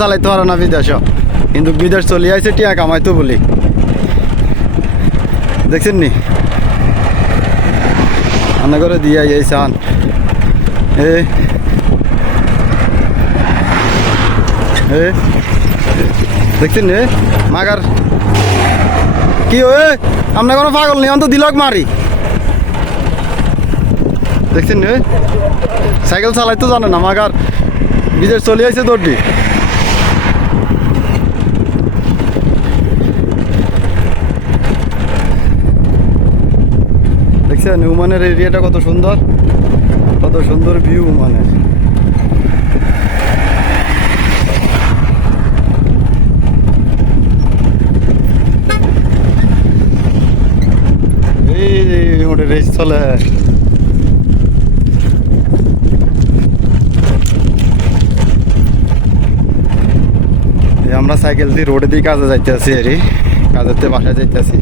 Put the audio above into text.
চালাইতে পারে না বিদেশ, কিন্তু বিদেশ চলে আইছে টিয়া কামাইতো বলি। দেখছেন নি রান্না করে দিয়ে এই চান দেখছেন নি মাগার কি হয়ে আপনার কোনো পাগল নেই, অন্ত দিলক মারি। দেখছেন নি সাইকেল চালাইতে জানে না, মাগার বিদেশ চলে আইছে দৌড়ি। দেখছেন উমানের এরিয়াটা কত সুন্দর, কত সুন্দর ভিউ উমানের। এই ওটা রেস চলে। আমরা সাইকেল দিয়ে রোডে দিয়ে কাজে যাইতেছি, কাজের বাসায় যাইতেছি।